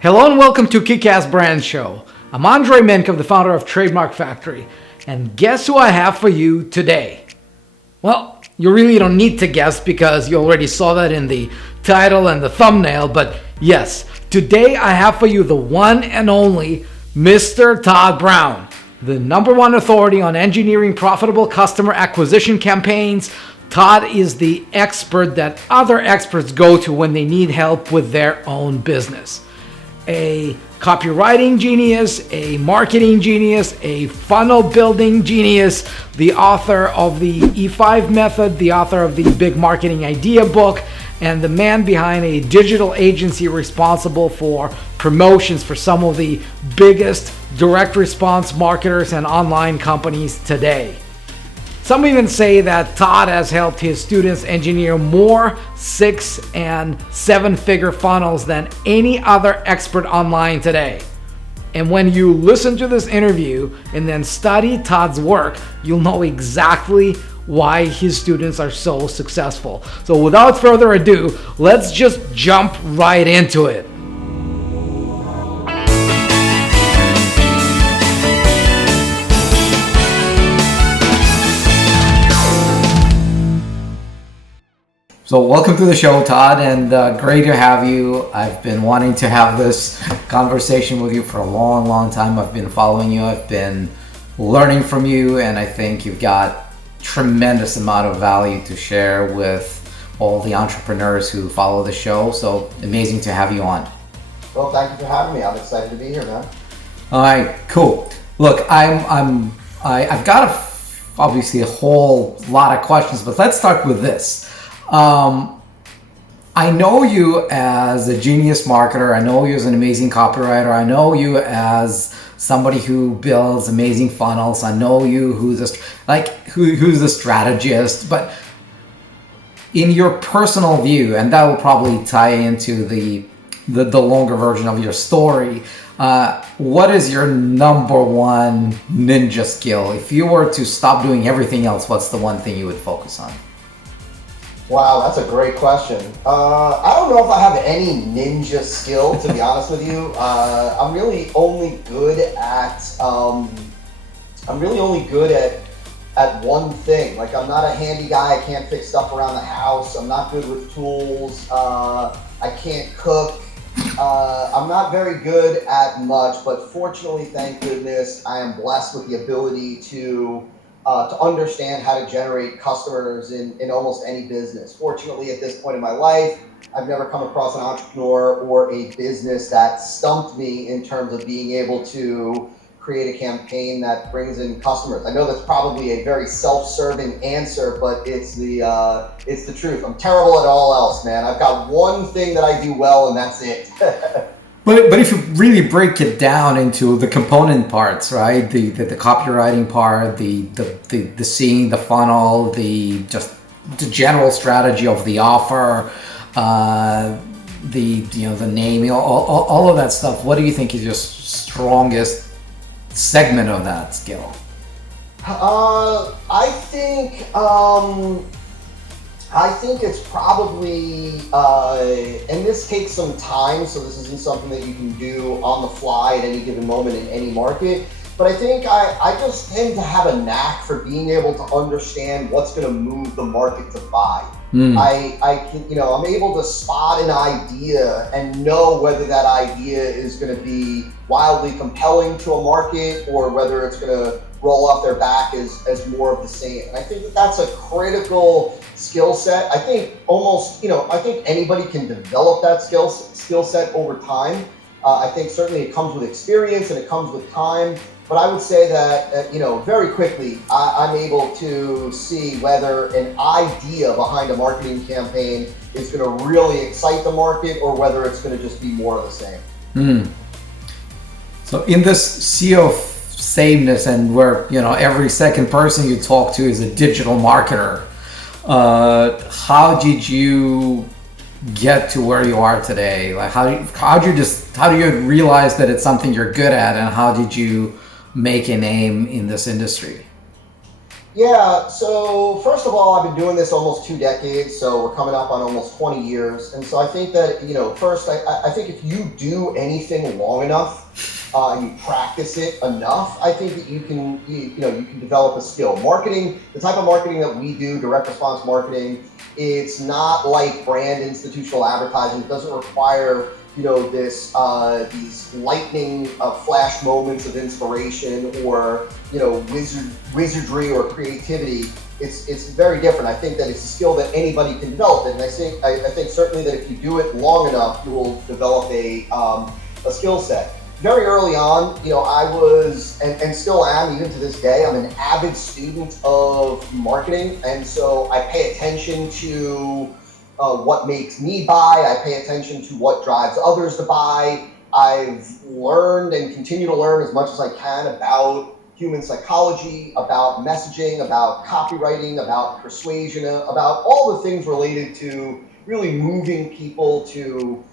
Hello and welcome to Kick-Ass Brand Show. I'm Andrei Mincov, the founder of Trademark Factory. And guess who I have for you today? Well, you really don't need to guess because you already saw that in the title and the thumbnail. But yes, today I have for you the one and only Mr. Todd Brown, the #1 authority on engineering profitable customer acquisition campaigns. Todd is the expert that other experts go to when they need help with their own business. A copywriting genius, a marketing genius, a funnel building genius, the author of the E5 method, the author of the Big Marketing Idea book, and the man behind a digital agency responsible for promotions for some of the biggest direct response marketers and online companies today. Some even say that Todd has helped his students engineer more 6- and 7-figure funnels than any other expert online today. And when you listen to this interview and then study Todd's work, you'll know exactly why his students are so successful. So without further ado, let's just jump right into it. So welcome to the show, Todd, and great to have you. I've been wanting to have this conversation with you for a long time. I've been following you. I've been learning from you, and I think you've got tremendous amount of value to share with all the entrepreneurs who follow the show. So amazing to have you on. Well, thank you for having me. I'm excited to be here, man. All right, cool. Look, I've got obviously a whole lot of questions, but let's start with this. I know you as a genius marketer. I know you as an amazing copywriter. I know you as somebody who builds amazing funnels. I know you who's a strategist. But in your personal view, and that will probably tie into the longer version of your story, what is your #1 ninja skill? If you were to stop doing everything else, what's the one thing you would focus on? Wow, that's a great question. I don't know if I have any ninja skill, to be honest with you. I'm really only good at one thing. Like, I'm not a handy guy. I can't fix stuff around the house. I'm not good with tools. I can't cook. I'm not very good at much, but fortunately, thank goodness, I am blessed with the ability to understand how to generate customers in almost any business. Fortunately, at this point in my life, I've never come across an entrepreneur or a business that stumped me in terms of being able to create a campaign that brings in customers. I know that's probably a very self-serving answer, but it's the truth. I'm terrible at all else, man. I've got one thing that I do well, and that's it. But if you really break it down into the component parts, right? The copywriting part, the seeing the funnel, the general strategy of the offer, the naming, all of that stuff. What do you think is your strongest segment of that skill? I think it's probably, and this takes some time, so this isn't something that you can do on the fly at any given moment in any market. But I think I just tend to have a knack for being able to understand what's going to move the market to buy. I'm able to spot an idea and know whether that idea is going to be wildly compelling to a market or whether it's going to roll off their back as more of the same. And I think that's a critical skill set. I think I think anybody can develop that skill set over time. I think certainly it comes with experience and it comes with time. But I would say that, very quickly, I'm able to see whether an idea behind a marketing campaign is going to really excite the market or whether it's going to just be more of the same. So in this sea of sameness, and where every second person you talk to is a digital marketer, how did you get to where you are today? Like, how do you realize that it's something you're good at, and how did you make a name in this industry? Yeah, so first of all, I've been doing this almost 2 decades, so we're coming up on almost 20 years. And so I think that, first, I think if you do anything long enough and you practice it enough, I think that you can develop a skill. Marketing, the type of marketing that we do, direct response marketing, it's not like brand institutional advertising. It doesn't require these lightning flash moments of inspiration or wizardry or creativity. It's very different. I think that it's a skill that anybody can develop, and I think certainly that if you do it long enough, you will develop a skill set. Very early on, I was and still am, even to this day, I'm an avid student of marketing, and so I pay attention to what makes me buy. I pay attention to what drives others to buy. I've learned and continue to learn as much as I can about human psychology, about messaging, about copywriting, about persuasion, about all the things related to really moving people to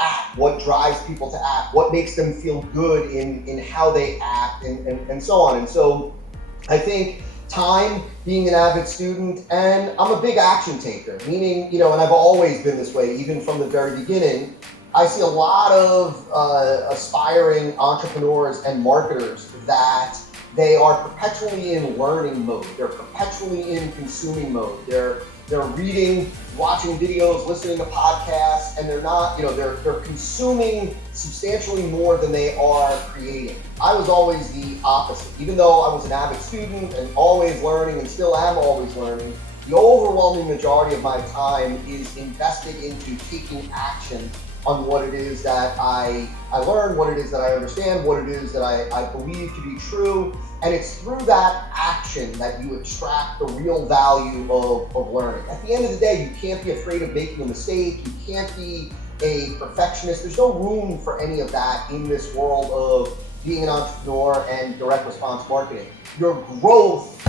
act, what drives people to act, what makes them feel good in how they act, and so on. And so I think time, being an avid student, and I'm a big action taker, meaning, and I've always been this way, even from the very beginning. I see a lot of aspiring entrepreneurs and marketers that they are perpetually in learning mode. They're perpetually in consuming mode. They're reading, watching videos, listening to podcasts, and they're not, they're consuming substantially more than they are creating. I was always the opposite. Even though I was an avid student and always learning and still am always learning, the overwhelming majority of my time is invested into taking action on what it is that I learn, what it is that I understand, what it is that I believe to be true. And it's through that action that you extract the real value of learning. At the end of the day, you can't be afraid of making a mistake. You can't be a perfectionist. There's no room for any of that in this world of being an entrepreneur and direct response marketing. Your growth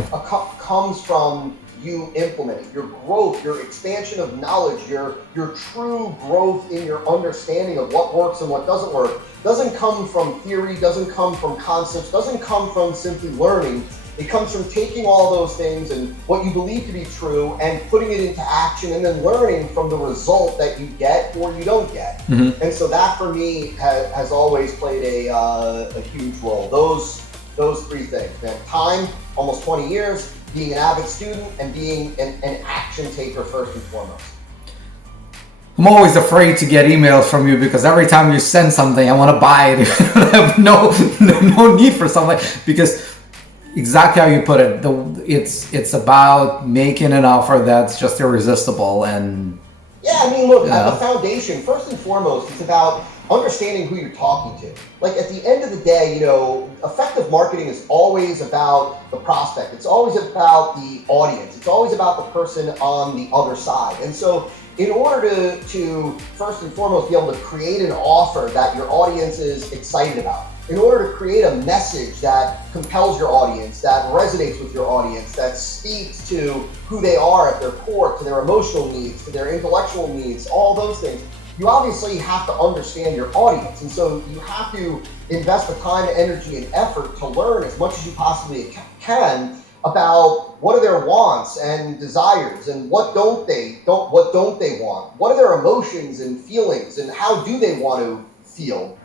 comes from you implementing. Your growth, your expansion of knowledge, your true growth in your understanding of what works and what doesn't work doesn't come from theory, doesn't come from concepts, doesn't come from simply learning. It comes from taking all those things and what you believe to be true and putting it into action and then learning from the result that you get or you don't get. Mm-hmm. And so that for me has always played a huge role. Those three things, man. Time, almost 20 years, being an avid student, and being an action taker first and foremost. I'm always afraid to get emails from you because every time you send something, I want to buy it. I have no need for something, because exactly how you put it, it's about making an offer that's just irresistible. And yeah, I mean, look, at the foundation, first and foremost, it's about understanding who you're talking to. Like, at the end of the day, effective marketing is always about the prospect. It's always about the audience. It's always about the person on the other side. And so in order to first and foremost be able to create an offer that your audience is excited about, in order to create a message that compels your audience, that resonates with your audience, that speaks to who they are at their core, to their emotional needs, to their intellectual needs, all those things, you obviously have to understand your audience. And so you have to invest the time, energy, and effort to learn as much as you possibly can about what are their wants and desires, and what don't they want? What are their emotions and feelings, and how do they want to feel?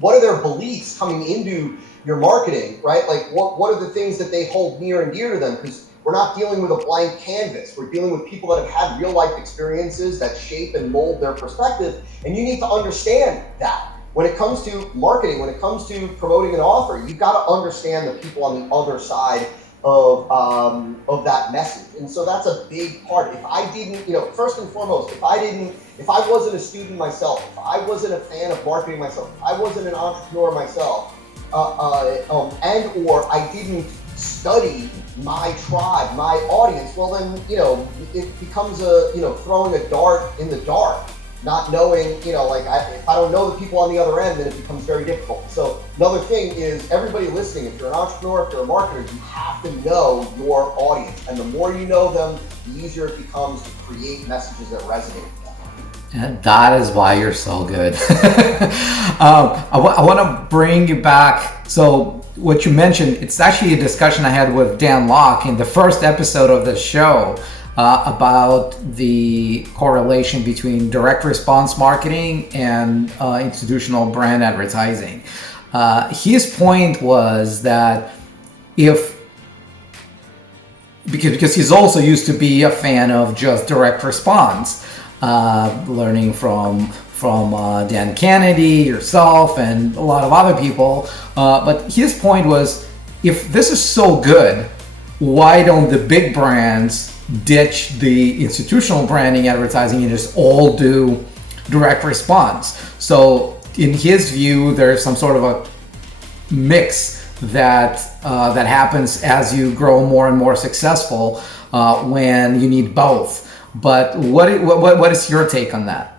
What are their beliefs coming into your marketing, right? Like, what are the things that they hold near and dear to them? Because we're not dealing with a blank canvas. We're dealing with people that have had real life experiences that shape and mold their perspective. And you need to understand that. When it comes to marketing, when it comes to promoting an offer, you've got to understand the people on the other side of that message. And so that's a big part. If I didn't, first and foremost, if I wasn't a student myself, if I wasn't a fan of marketing myself, if I wasn't an entrepreneur myself, and or I didn't study my tribe, my audience, well then, it becomes throwing a dart in the dark, not knowing, if I don't know the people on the other end, then it becomes very difficult. So another thing is, everybody listening, if you're an entrepreneur, if you're a marketer, you have to know your audience. And the more you know them, the easier it becomes to create messages that resonate with them. And that is why you're so good. I want to bring you back So what you mentioned, it's actually a discussion I had with Dan Locke in the first episode of the show about the correlation between direct response marketing and institutional brand advertising. His point was that because he's also used to be a fan of just direct response, learning from Dan Kennedy, yourself, and a lot of other people. But his point was, if this is so good, why don't the big brands ditch the institutional branding advertising and just all do direct response? So in his view, there's some sort of a mix that happens as you grow more and more successful when you need both. But what is your take on that?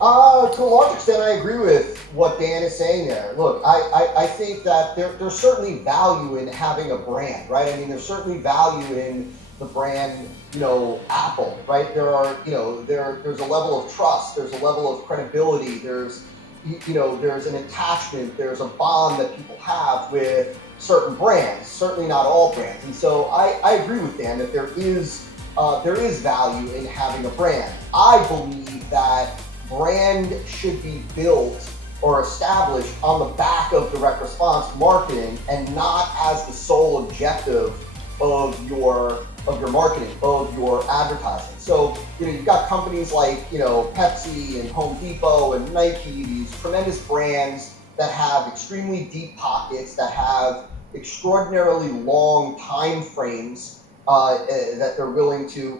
To a large extent, I agree with what Dan is saying there. Look, I think that there's certainly value in having a brand, right? I mean, there's certainly value in the brand, Apple, right? There's a level of trust, there's a level of credibility, there's an attachment, there's a bond that people have with certain brands, certainly not all brands. And so I agree with Dan that there is value in having a brand. I believe that brand should be built or established on the back of direct response marketing and not as the sole objective of your marketing, of your advertising. So, you've got companies like, Pepsi and Home Depot and Nike, these tremendous brands that have extremely deep pockets, that have extraordinarily long time frames that they're willing to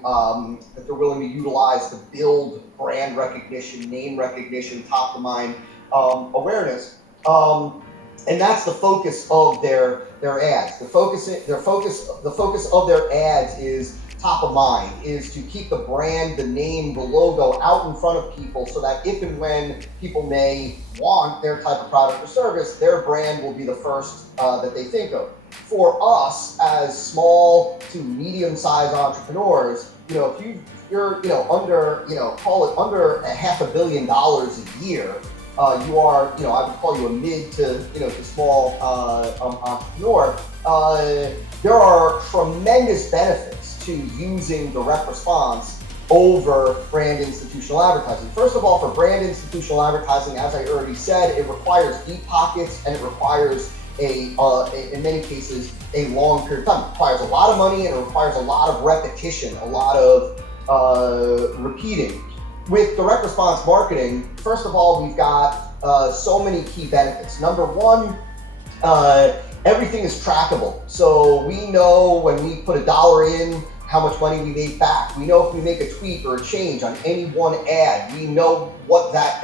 utilize to build brand recognition, name recognition, top of mind awareness, and that's the focus of their ads. The focus of their ads is top of mind, is to keep the brand, the name, the logo out in front of people, so that if and when people may want their type of product or service, their brand will be the first that they think of. For us as small to medium-sized entrepreneurs, if you're under under $500 million a year, you are, I would call you a mid to small entrepreneur. There are tremendous benefits to using direct response over brand institutional advertising. First of all, for brand institutional advertising, as I already said, it requires deep pockets and it requires in many cases, a long period of time. It requires a lot of money and it requires a lot of repetition, a lot of repeating. With direct response marketing, first of all, we've got so many key benefits. Number one, everything is trackable. So we know when we put $1 in, how much money we made back. We know if we make a tweak or a change on any one ad, we know what that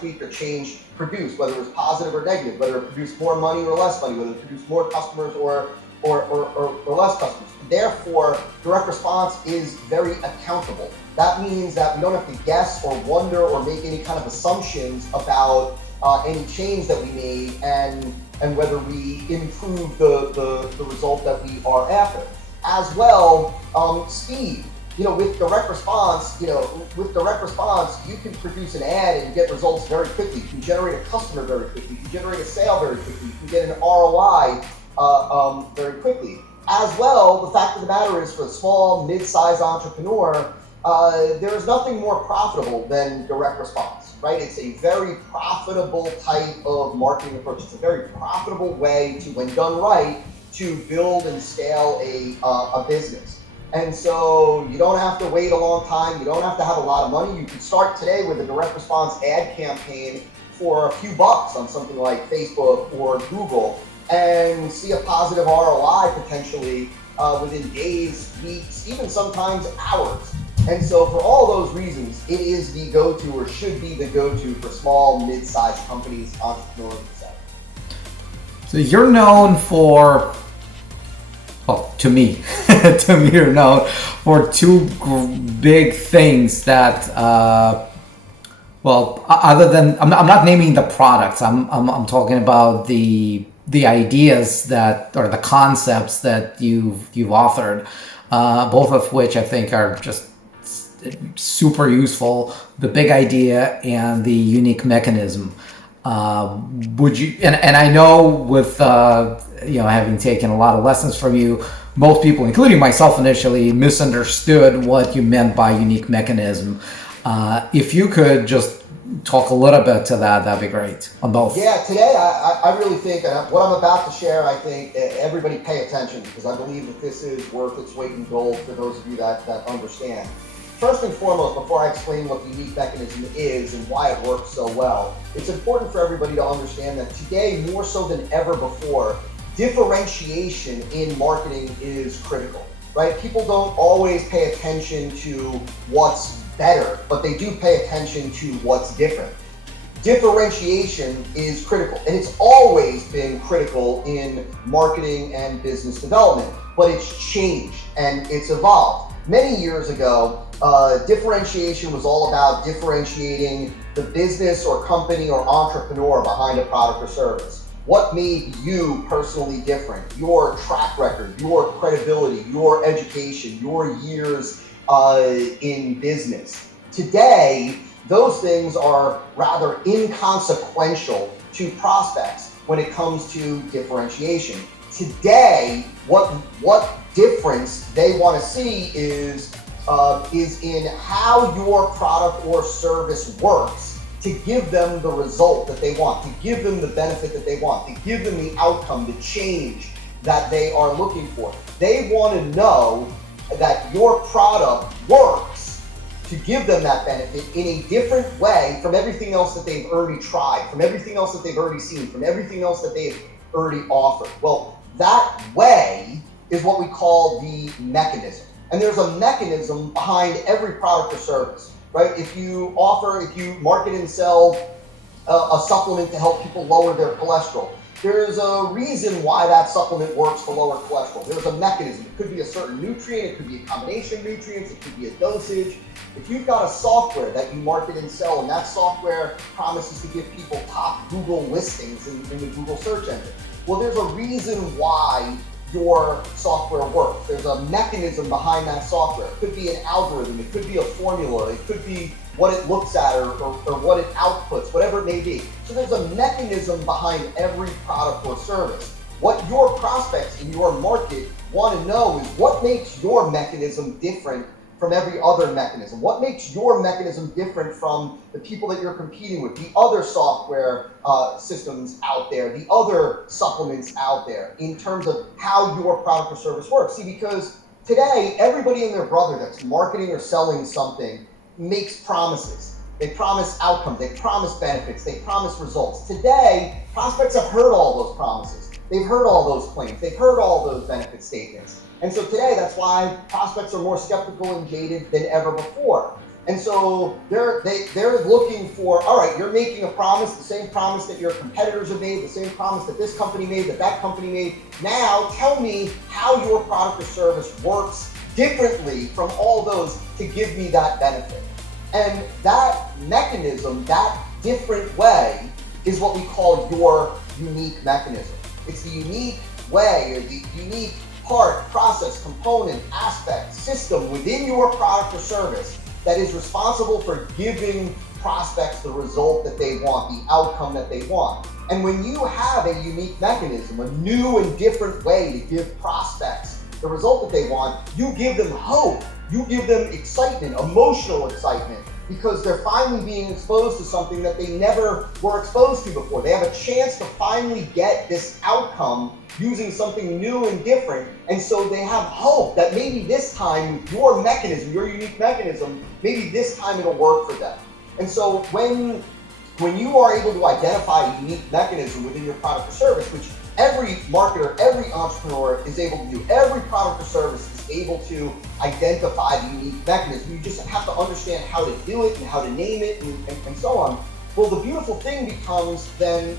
tweak or change produced, whether it was positive or negative, whether it produced more money or less money, whether it produced more customers or less customers. Therefore, direct response is very accountable. That means that we don't have to guess or wonder or make any kind of assumptions about any change that we made and whether we improve the result that we are after. As well, speed. With direct response, you can produce an ad and get results very quickly. You can generate a customer very quickly. You can generate a sale very quickly. You can get an ROI very quickly. As well, the fact of the matter is, for the small, mid-sized entrepreneur, there is nothing more profitable than direct response, right? It's a very profitable type of marketing approach. It's a very profitable way to, when done right, to build and scale a business. And so you don't have to wait a long time. You don't have to have a lot of money. You can start today with a direct response ad campaign for a few bucks on something like Facebook or Google and see a positive ROI potentially within days, weeks, even sometimes hours. And so for all those reasons, it is the go-to, or should be the go-to, for small, mid-sized companies, entrepreneurs, etc. So you're known for, well, to me, you're known for two big things that, other than, I'm not naming the products. I'm talking about the ideas that, or the concepts that you've authored, both of which I think are just super useful. The big idea and the unique mechanism. Would you, and I know with, having taken a lot of lessons from you, most people, including myself initially, misunderstood what you meant by unique mechanism. If you could just talk a little bit to that, that'd be great on both. Yeah, today I really think, and what I'm about to share, I think everybody pay attention, because I believe that this is worth its weight in gold for those of you that understand. First and foremost, before I explain what the unique mechanism is and why it works so well, it's important for everybody to understand that today, more so than ever before, differentiation in marketing is critical, right? People don't always pay attention to what's better, but they do pay attention to what's different. Differentiation is critical, and it's always been critical in marketing and business development, but it's changed and it's evolved. Many years ago, differentiation was all about differentiating the business or company or entrepreneur behind a product or service. What made you personally different? Your track record, your credibility, your education, your years in business. Today, those things are rather inconsequential to prospects when it comes to differentiation. Today, what difference they want to see is in how your product or service works to give them the result that they want, to give them the benefit that they want, to give them the outcome, the change that they are looking for. They want to know that your product works to give them that benefit in a different way from everything else that they've already tried, from everything else that they've already seen, from everything else that they've already offered. Well, that way is what we call the mechanism. And there's a mechanism behind every product or service, right? If you market and sell a supplement to help people lower their cholesterol, there's a reason why that supplement works to lower cholesterol. There's a mechanism. It could be a certain nutrient, it could be a combination of nutrients, it could be a dosage. If you've got a software that you market and sell, and that software promises to give people top Google listings in the Google search engine, well, there's a reason why your software works. There's a mechanism behind that software. It could be an algorithm, it could be a formula, it could be what it looks at or what it outputs, whatever it may be. So there's a mechanism behind every product or service. What your prospects in your market want to know is what makes your mechanism different from every other mechanism. What makes your mechanism different from the people that you're competing with, the other software systems out there, the other supplements out there, in terms of how your product or service works. See, because today, everybody and their brother that's marketing or selling something makes promises. They promise outcomes, they promise benefits, they promise results. Today, prospects have heard all those promises. They've heard all those claims, they've heard all those benefit statements. And so today, that's why prospects are more skeptical and jaded than ever before. And so they're looking for, all right, you're making a promise, the same promise that your competitors have made, the same promise that this company made, that company made. Now tell me how your product or service works differently from all those to give me that benefit. And that mechanism, that different way, is what we call your unique mechanism. It's the unique way, or the unique part, process, component, aspect, system within your product or service that is responsible for giving prospects the result that they want, the outcome that they want. And when you have a unique mechanism, a new and different way to give prospects the result that they want, you give them hope, you give them excitement, emotional excitement, because they're finally being exposed to something that they never were exposed to before. They have a chance to finally get this outcome using something new and different. And so they have hope that maybe this time your mechanism, your unique mechanism, maybe this time it'll work for them. And so when you are able to identify a unique mechanism within your product or service, which every marketer, every entrepreneur is able to do, every product or service is able to identify the unique mechanism. You just have to understand how to do it and how to name it and so on. Well, the beautiful thing becomes then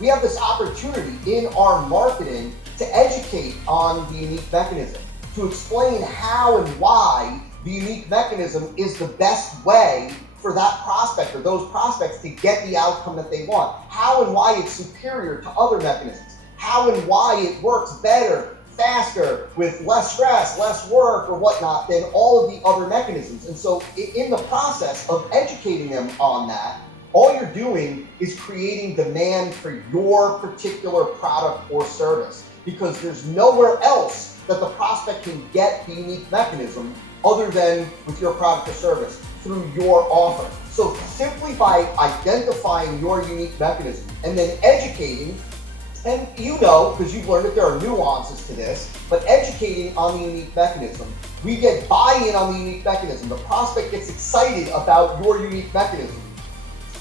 we have this opportunity in our marketing to educate on the unique mechanism, to explain how and why the unique mechanism is the best way for that prospect or those prospects to get the outcome that they want, how and why it's superior to other mechanisms, how and why it works better, faster, with less stress, less work or whatnot than all of the other mechanisms. And so in the process of educating them on that, all you're doing is creating demand for your particular product or service, because there's nowhere else that the prospect can get the unique mechanism other than with your product or service through your offer. So simply by identifying your unique mechanism and then educating, and you know, because you've learned that there are nuances to this, but educating on the unique mechanism, we get buy-in on the unique mechanism. The prospect gets excited about your unique mechanism.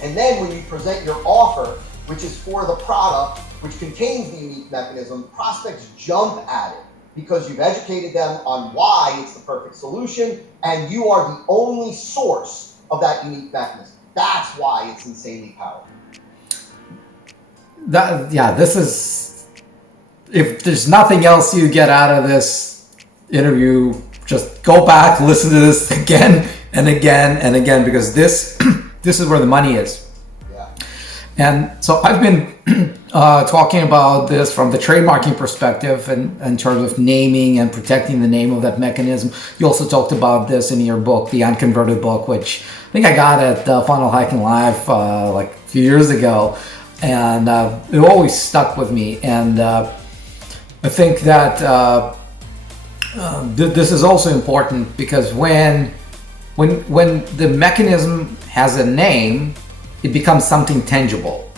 And then when you present your offer, which is for the product, which contains the unique mechanism, prospects jump at it because you've educated them on why it's the perfect solution, and you are the only source of that unique mechanism. That's why it's insanely powerful. This is, if there's nothing else you get out of this interview, just go back, listen to this again and again and again, because this is where the money is. Yeah. And so I've been talking about this from the trademarking perspective and in terms of naming and protecting the name of that mechanism. You also talked about this in your book, the Unconverted book, which I think I got at Funnel Hacking Live like a few years ago. And it always stuck with me. And I think that this is also important, because when the mechanism has a name, it becomes something tangible,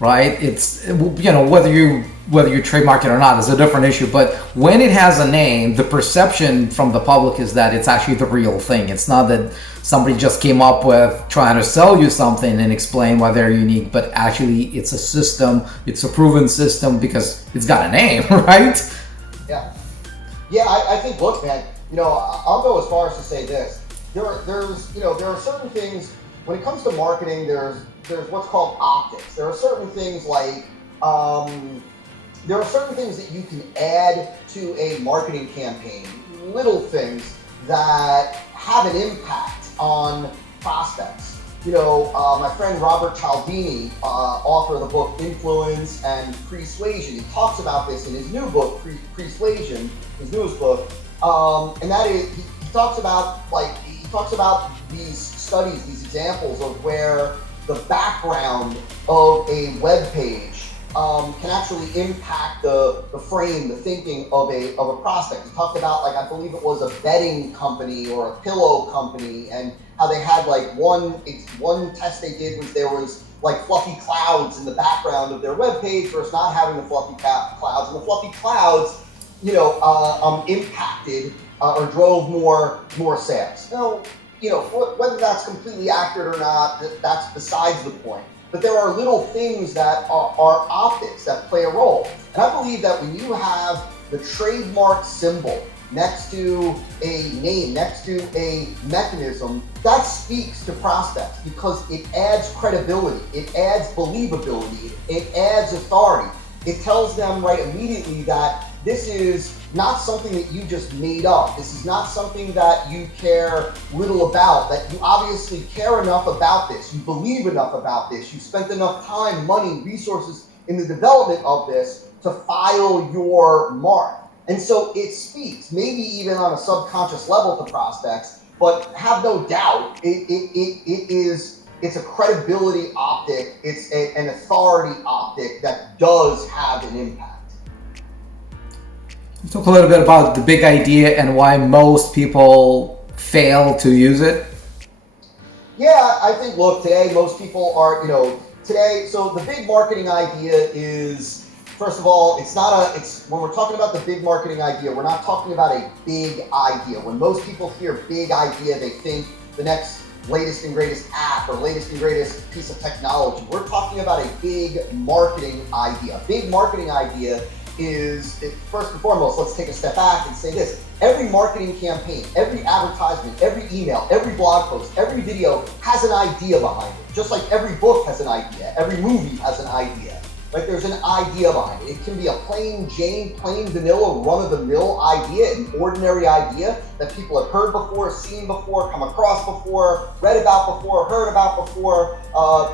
right? It's, you know, whether you trademark it or not is a different issue. But when it has a name, the perception from the public is that it's actually the real thing. It's not that somebody just came up with trying to sell you something and explain why they're unique, but actually it's a system, it's a proven system because it's got a name, right? Yeah. Yeah, I think, look, man, you know, I'll go as far as to say this. There are certain things, when it comes to marketing, there's what's called optics. There are certain things like, there are certain things that you can add to a marketing campaign, little things that have an impact on prospects. You know, my friend Robert Cialdini, author of the book Influence and Persuasion, he talks about this in his new book, Persuasion, his newest book, and that is, he talks about these studies, these examples of where the background of a web page can actually impact the frame, the thinking of a prospect. He talked about, like, I believe it was a bedding company or a pillow company, and how they had like one test they did was there was like fluffy clouds in the background of their web page versus not having the fluffy clouds, and the fluffy clouds, you know, impacted or drove more sales. Now, you know, whether that's completely accurate or not, that's besides the point. But there are little things that are optics that play a role. And I believe that when you have the trademark symbol next to a name, next to a mechanism, that speaks to prospects because it adds credibility, it adds believability, it adds authority. It tells them right immediately that this is not something that you just made up. This is not something that you care little about, that you obviously care enough about this, you believe enough about this, you spent enough time, money, resources in the development of this to file your mark. And so it speaks, maybe even on a subconscious level to prospects, but have no doubt, it's a credibility optic, it's an authority optic that does have an impact. Talk a little bit about the big idea and why most people fail to use it. Yeah, I think, look, today most people are, you know, so the big marketing idea is, first of all, when we're talking about the big marketing idea, we're not talking about a big idea. When most people hear big idea, they think the next latest and greatest app or latest and greatest piece of technology. We're talking about a big marketing idea. Big marketing idea is, first and foremost, let's take a step back and say this. Every marketing campaign, every advertisement, every email, every blog post, every video has an idea behind it. Just like every book has an idea, every movie has an idea. Like, there's an idea behind it. It can be a plain vanilla, run-of-the-mill idea, an ordinary idea that people have heard before, seen before, come across before, read about before, heard about before.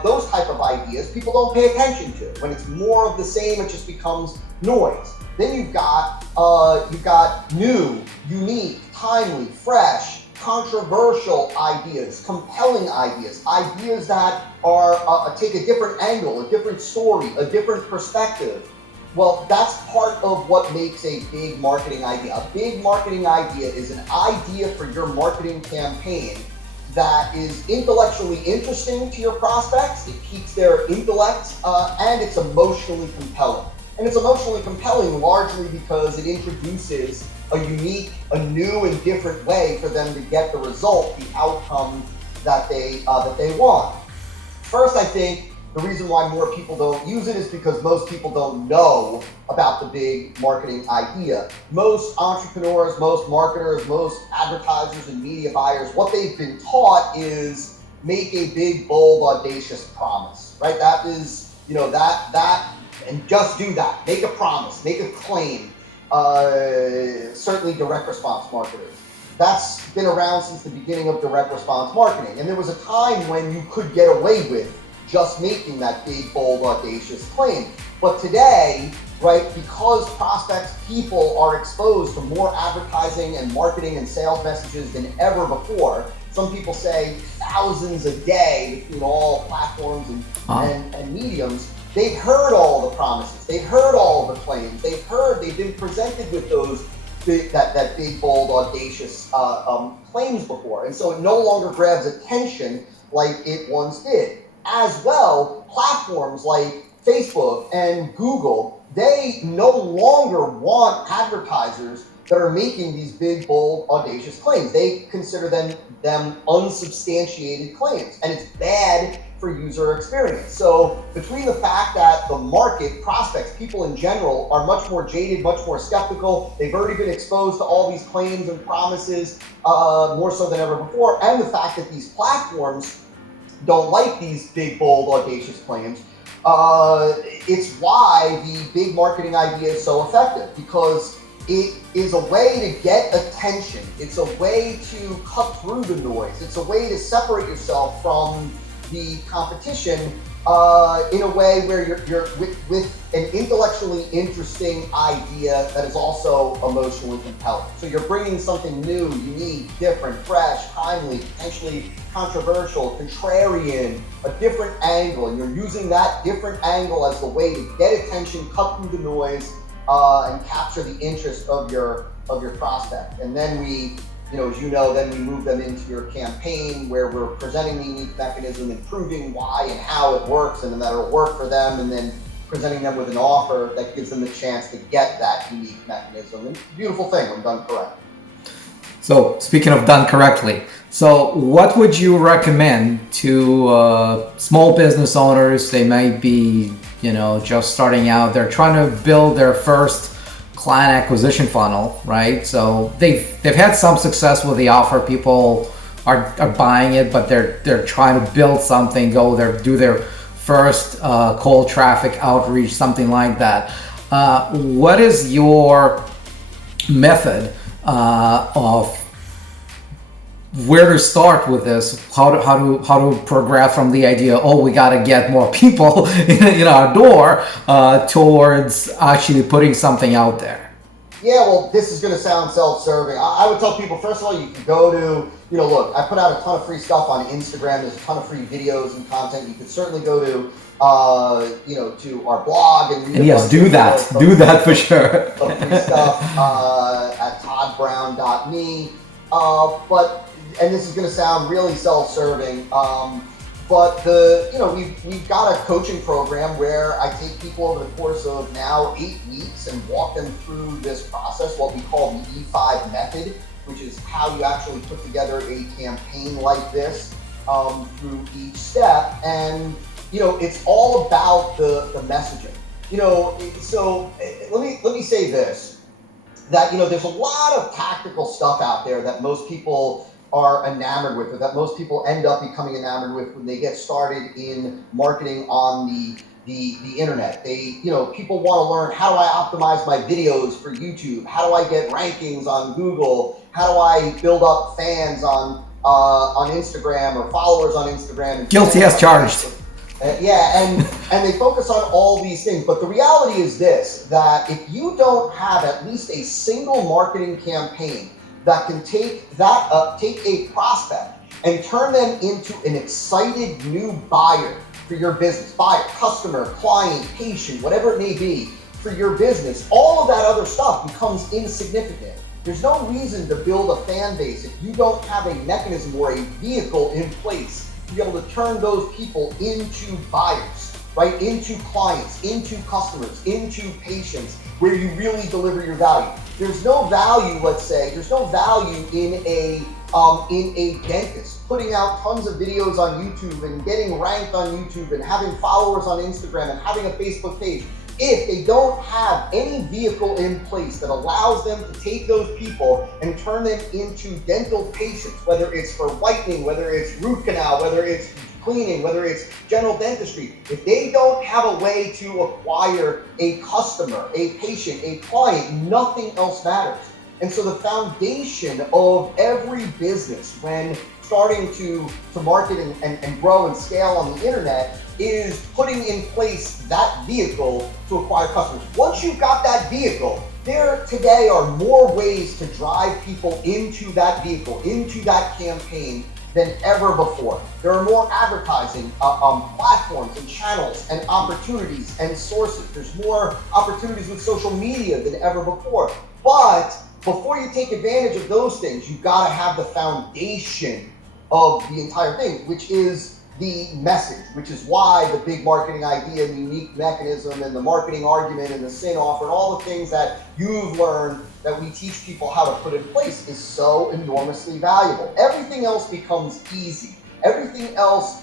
Those type of ideas people don't pay attention to. When it's more of the same, it just becomes noise. Then you've got new, unique, timely, fresh, controversial ideas, compelling ideas, ideas that are take a different angle, a different story, a different perspective. Well, that's part of what makes a big marketing idea. A big marketing idea is an idea for your marketing campaign that is intellectually interesting to your prospects, it piques their intellect, and it's emotionally compelling. And it's emotionally compelling largely because it introduces a unique, a new and different way for them to get the result, the outcome that they want. First, I think the reason why more people don't use it is because most people don't know about the big marketing idea. Most entrepreneurs, most marketers, most advertisers and media buyers, what they've been taught is make a big, bold, audacious promise, right? That is, and just do that. Make a promise, make a claim. Certainly direct response marketers. That's been around since the beginning of direct response marketing. And there was a time when you could get away with just making that big, bold, audacious claim. But today, right, because prospects, people are exposed to more advertising and marketing and sales messages than ever before. Some people say thousands a day between all platforms and mediums. They've heard all the promises. They've heard all the claims. They've been presented with those that big, bold, audacious claims before. And so it no longer grabs attention like it once did. As well, platforms like Facebook and Google, they no longer want advertisers that are making these big, bold, audacious claims. They consider them unsubstantiated claims, and it's bad for user experience. So between the fact that the market, prospects, people in general are much more jaded, much more skeptical, they've already been exposed to all these claims and promises more so than ever before, and the fact that these platforms don't like these big, bold, audacious claims, it's why the big marketing idea is so effective, because it is a way to get attention. It's a way to cut through the noise. It's a way to separate yourself from the competition in a way where you're with an intellectually interesting idea that is also emotionally compelling. So you're bringing something new, unique, different, fresh, timely, potentially controversial, contrarian, a different angle, and you're using that different angle as the way to get attention, cut through the noise, and capture the interest of your prospect. And then we, then we move them into your campaign where we're presenting the unique mechanism and proving why and how it works and that it'll work for them, and then presenting them with an offer that gives them the chance to get that unique mechanism. And it's a beautiful thing when done correctly. So speaking of done correctly, so what would you recommend to small business owners? They might be, just starting out. They're trying to build their first client acquisition funnel, right? So they've had some success with the offer. People are buying it, but they're trying to build something, do their first cold traffic outreach, something like that. What is your method of where to start with this? How to progress from the idea, we got to get more people in our door, towards actually putting something out there? Yeah, well, this is going to sound self-serving. I would tell people, first of all, you can go to, look, I put out a ton of free stuff on Instagram. There's a ton of free videos and content. You could certainly go to, to our blog and read yes, do that for sure. Of free stuff at toddbrown.me. And this is going to sound really self-serving, but we've got a coaching program where I take people over the course of now 8 weeks and walk them through this process, what we call the E5 method, which is how you actually put together a campaign like this through each step. And it's all about the messaging. So let me say this, that there's a lot of tactical stuff out there that most people are enamored with, or that most people end up becoming enamored with when they get started in marketing on the internet. People want to learn, how do I optimize my videos for YouTube? How do I get rankings on Google? How do I build up fans on Instagram, or followers on Instagram? And guilty as charged. And they focus on all these things. But the reality is this, that if you don't have at least a single marketing campaign that can take a prospect and turn them into an excited new buyer for your business, buyer, customer, client, patient, whatever it may be for your business, all of that other stuff becomes insignificant. There's no reason to build a fan base if you don't have a mechanism or a vehicle in place to be able to turn those people into buyers, right? Into clients, into customers, into patients, where you really deliver your value. There's no value, let's say, there's no value in a dentist putting out tons of videos on YouTube and getting ranked on YouTube and having followers on Instagram and having a Facebook page if they don't have any vehicle in place that allows them to take those people and turn them into dental patients, whether it's for whitening, whether it's root canal, whether it's cleaning, whether it's general dentistry. If they don't have a way to acquire a customer, a patient, a client, nothing else matters. And so the foundation of every business when starting to market and grow and scale on the internet is putting in place that vehicle to acquire customers. Once you've got that vehicle, there today are more ways to drive people into that vehicle, into that campaign than ever before. There are more advertising platforms and channels and opportunities and sources. There's more opportunities with social media than ever before. But before you take advantage of those things, you've got to have the foundation of the entire thing, which is the message, which is why the big marketing idea and the unique mechanism and the marketing argument and the sin offer and all the things that you've learned that we teach people how to put in place is so enormously valuable. Everything else becomes easy. Everything else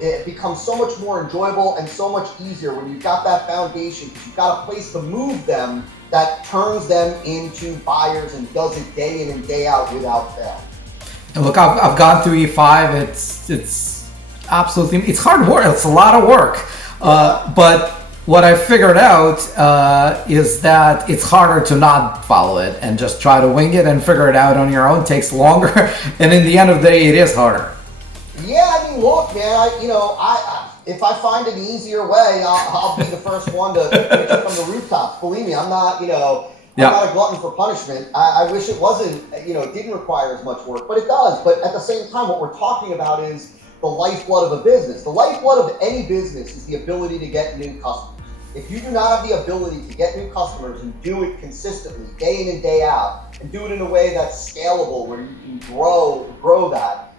it becomes so much more enjoyable and so much easier when you've got that foundation, because you've got a place to move them that turns them into buyers and does it day in and day out without fail. And look, I've gone through E5. It's absolutely, it's hard work. It's a lot of work. But what I figured out is that it's harder to not follow it and just try to wing it and figure it out on your own. It takes longer. And in the end of the day, it is harder. Yeah, I mean, look, man, if I find an easier way, I'll be the first one to pitch it from the rooftops. Believe me, I'm not, I'm not a glutton for punishment. I wish it wasn't, it didn't require as much work, but it does. But at the same time, what we're talking about is the lifeblood of a business. The lifeblood of any business is the ability to get new customers. If you do not have the ability to get new customers and do it consistently, day in and day out, and do it in a way that's scalable, where you can grow that,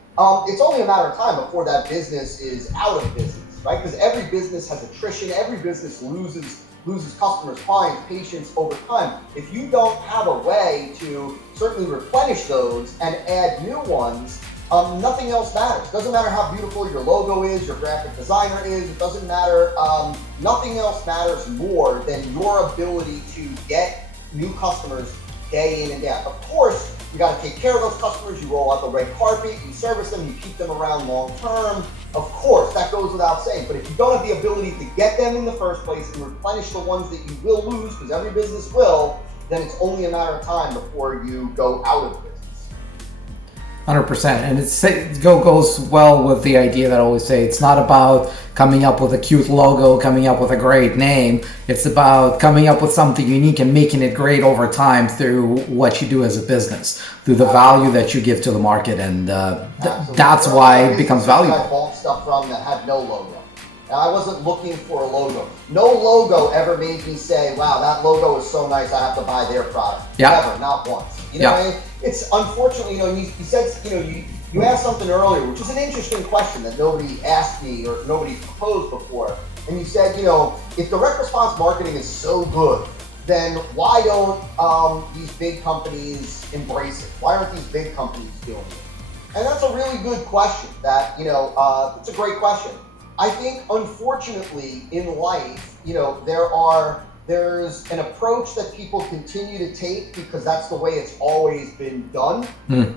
it's only a matter of time before that business is out of business, right? Because every business has attrition. Every business loses customers, clients, patients over time. If you don't have a way to certainly replenish those and add new ones, nothing else matters. Doesn't matter how beautiful your logo is, your graphic designer is. It doesn't matter. Nothing else matters more than your ability to get new customers day in and day out. Of course, you got to take care of those customers. You roll out the red carpet, you service them, you keep them around long term. Of course, that goes without saying. But if you don't have the ability to get them in the first place and replenish the ones that you will lose, because every business will, then it's only a matter of time before you go out of business. 100%. And it goes well with the idea that I always say it's not about coming up with a cute logo, coming up with a great name. It's about coming up with something unique and making it great over time through what you do as a business, through the value that you give to the market. And that's why it becomes valuable. I bought stuff from that had no logo. And I wasn't looking for a logo. No logo ever made me say, wow, that logo is so nice, I have to buy their product. Yeah. Never, not once. What I mean? It's unfortunately, you said, you asked something earlier, which is an interesting question that nobody asked me or nobody proposed before. And you said, if direct response marketing is so good, then why don't these big companies embrace it? Why aren't these big companies doing it? And that's a really good question that, it's a great question. I think, unfortunately, in life, there's an approach that people continue to take because that's the way it's always been done.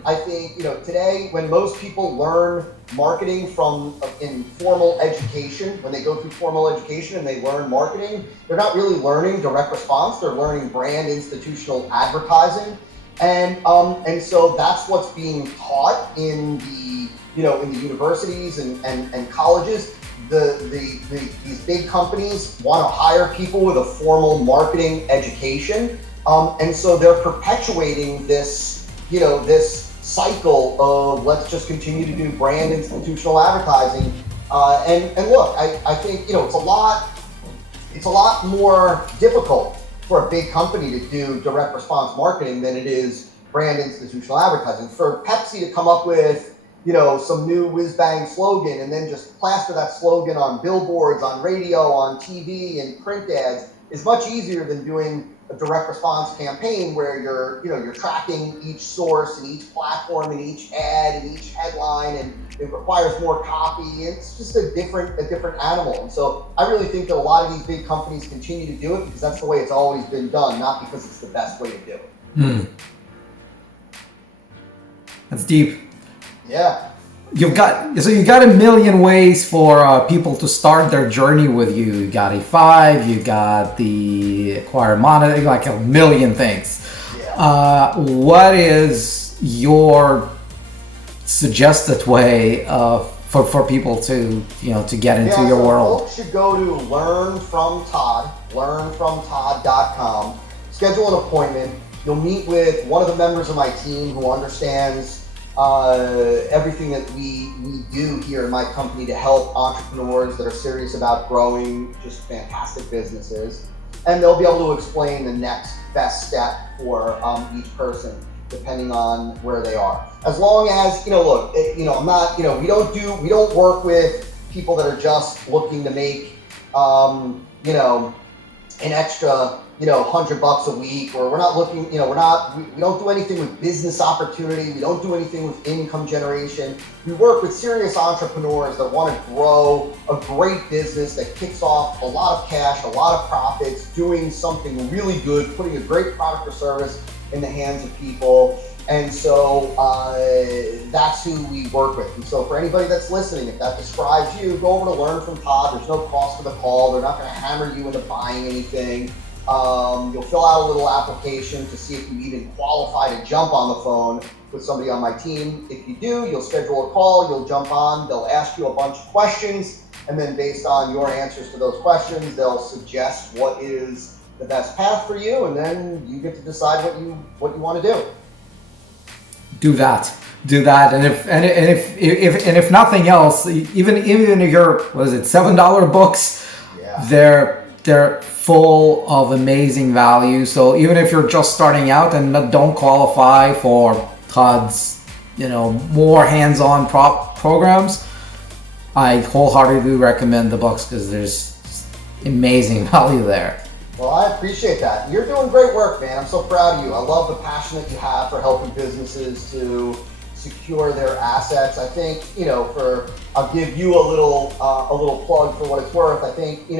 I think, today, when most people learn marketing in formal education, when they go through formal education and they learn marketing, they're not really learning direct response. They're learning brand institutional advertising. And so that's what's being taught in the universities and colleges. These big companies want to hire people with a formal marketing education, and so they're perpetuating this this cycle of let's just continue to do brand institutional advertising. And look, I think, it's a lot more difficult for a big company to do direct response marketing than it is brand institutional advertising. For Pepsi to come up with, some new whiz-bang slogan and then just plaster that slogan on billboards, on radio, on TV, and print ads is much easier than doing a direct response campaign where you're tracking each source and each platform and each ad and each headline, and it requires more copy. It's just a different animal. And so I really think that a lot of these big companies continue to do it because that's the way it's always been done, not because it's the best way to do it. That's deep. Yeah. You got a million ways for people to start their journey with you. You got E5, you got the acquire monitor, like a million things. Yeah. What is your suggested way for people to get into your world? Folks should go to learnfromtodd.com, schedule an appointment. You'll meet with one of the members of my team who understands everything that we do here in my company to help entrepreneurs that are serious about growing just fantastic businesses. And they'll be able to explain the next best step for each person, depending on where they are. As long as, look, I'm not, we don't work with people that are just looking to make, an extra, $100 a week, or we're not looking, we don't do anything with business opportunity. We don't do anything with income generation. We work with serious entrepreneurs that want to grow a great business that kicks off a lot of cash, a lot of profits, doing something really good, putting a great product or service in the hands of people. And so that's who we work with. And so for anybody that's listening, if that describes you, go over to Learn from Todd. There's no cost for the call. They're not going to hammer you into buying anything. You'll fill out a little application to see if you even qualify to jump on the phone with somebody on my team. If you do, you'll schedule a call, you'll jump on, they'll ask you a bunch of questions, and then based on your answers to those questions, they'll suggest what is the best path for you, and then you get to decide what you want to do. Do that, and if nothing else, even if your $7 books, they're full of amazing value. So even if you're just starting out and don't qualify for Todd's, more hands-on programs, I wholeheartedly recommend the books because there's amazing value there. Well, I appreciate that. You're doing great work, man. I'm so proud of you. I love the passion that you have for helping businesses to secure their assets. I think, I'll give you a little plug for what it's worth. I think,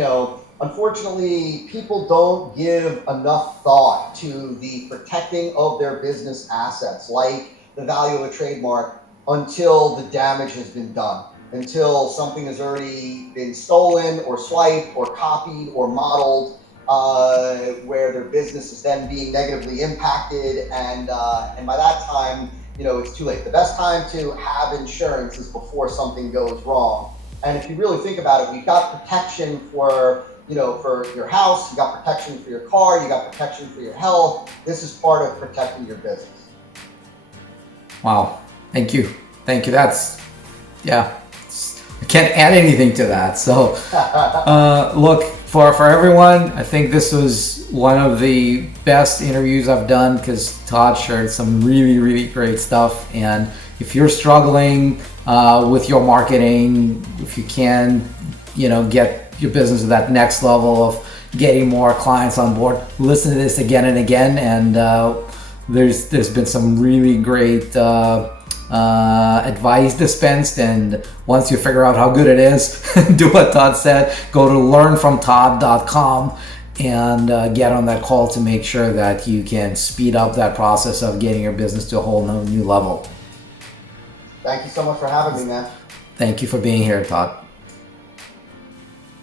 unfortunately, people don't give enough thought to the protecting of their business assets, like the value of a trademark, until the damage has been done, until something has already been stolen or swiped or copied or modeled, where their business is then being negatively impacted, and by that time, it's too late. The best time to have insurance is before something goes wrong. And if you really think about it, we've got protection for your house, you got protection for your car, you got protection for your health. This is part of protecting your business. Wow. Thank you. That's, I can't add anything to that. So, look, for everyone, I think this was one of the best interviews I've done because Todd shared some really, really great stuff. And if you're struggling with your marketing, if you can, get your business to that next level of getting more clients on board, listen to this again and again. And there's been some really great advice dispensed, and once you figure out how good it is, do what Todd said, go to learnfromtodd.com and get on that call to make sure that you can speed up that process of getting your business to a whole new level. Thank you so much for having me, man. Thank you for being here, Todd.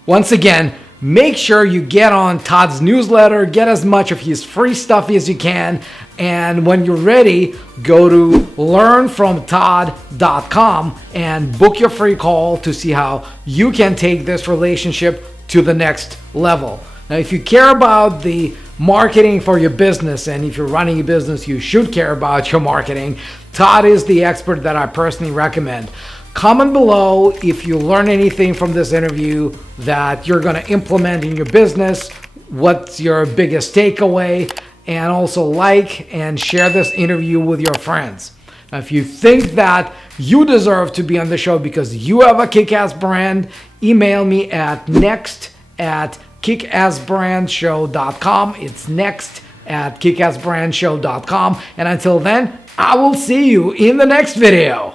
Once again, make sure you get on Todd's newsletter, get as much of his free stuff as you can, and when you're ready, go to learnfromtodd.com and book your free call to see how you can take this relationship to the next level. Now, if you care about the marketing for your business, and if you're running a business, you should care about your marketing, Todd is the expert that I personally recommend. Comment below if you learn anything from this interview that you're going to implement in your business. What's your biggest takeaway? And also like and share this interview with your friends. Now, if you think that you deserve to be on the show because you have a kick-ass brand, email me at next@kickassbrandshow.com. It's next@kickassbrandshow.com. And until then, I will see you in the next video.